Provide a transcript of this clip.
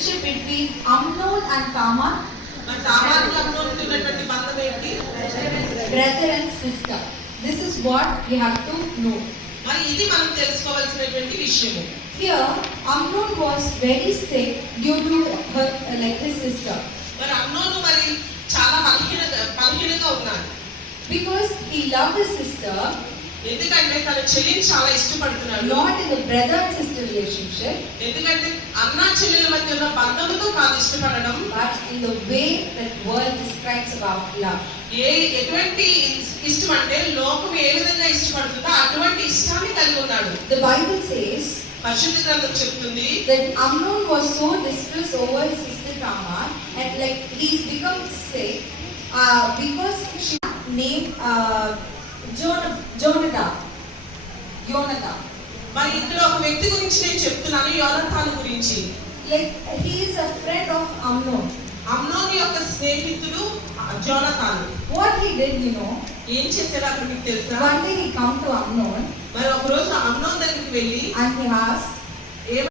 relationship between Amnon and Tamar? Brother and sister. This is what we have to know. Here, Amnon was very sick due to her, his sister. Because he loved his sister. Not in the brother and sister relationship, but in the way that world describes about love. The Bible says that Amnon was so distressed over his sister Tamar, and he's become sick because she named Jonathan. మరి ఇక్కడ ఒక వ్యక్తి గురించి నేను చెప్తున్నాను, యోనాథాను గురించి. He is a friend of Amnon. అమ్నోను యొక్క స్నేహితుడు జోనాథాను. What he did, ఏం చేశాడు అక్కడ మీకు తెలుసా? One day he come to Amnon. మరి ఒక రోజు అమ్నోన్ దగ్గరికి వెళ్ళి and he asked,